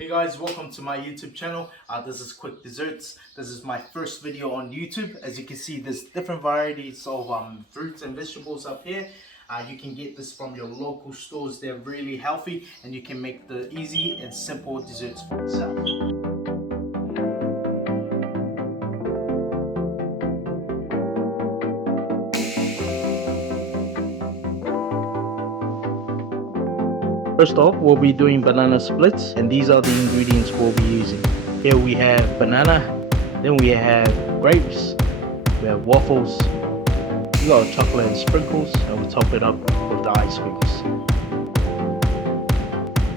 Hey guys, welcome to my YouTube channel. This is Quick Desserts. This is my first video on YouTube. As you can see, there's different varieties of fruits and vegetables up here. You can get this from your local stores. They're really healthy and you can make the easy and simple desserts for yourself. First off, we'll be doing banana splits, and these are the ingredients we'll be using. Here we have banana, then we have grapes, we have waffles, we got chocolate and sprinkles, and we'll top it up with the ice creams.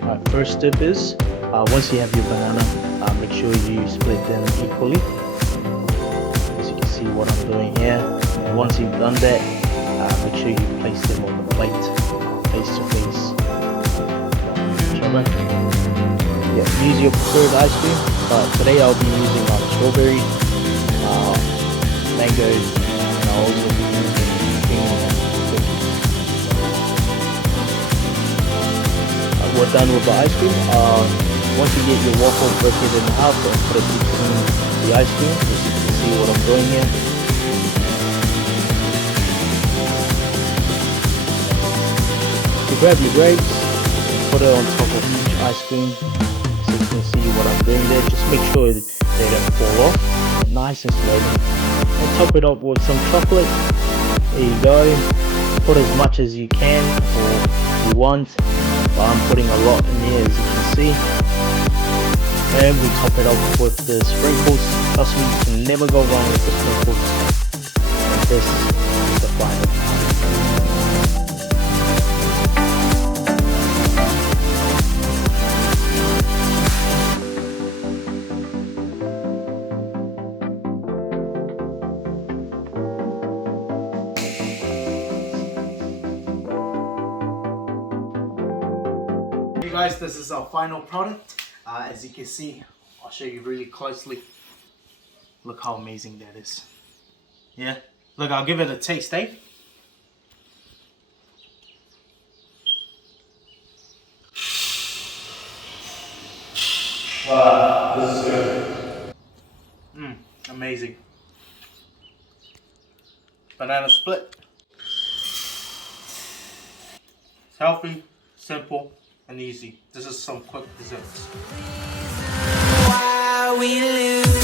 Alright, first tip is, once you have your banana, make sure you split them equally. As you can see what I'm doing here. And once you've done that, make sure you place them on the plate, face to face. Yeah, use your preferred ice cream. Today I'll be using strawberry, mango, and I'll also be using cream and cookies. We're done with the ice cream. Once you get your waffle, break it in half and put it between the ice cream. As you can see what I'm doing here. You grab your grapes, put it on top of each ice cream, so you can see what I'm doing there. Just make sure that they don't fall off, nice and slowly. And top it up with some chocolate. There you go. Put as much as you can or you want, but I'm putting a lot in here, as you can see. And we top it up with the sprinkles. Trust me, you can never go wrong with the sprinkles. And this is the final. Hey guys, this is our final product. As you can see, I'll show you really closely. Look how amazing that is. Yeah, look, I'll give it a taste, eh? Wow, this is good. Amazing. Banana split. It's healthy, simple, and easy. This is some quick desserts. Why we lose.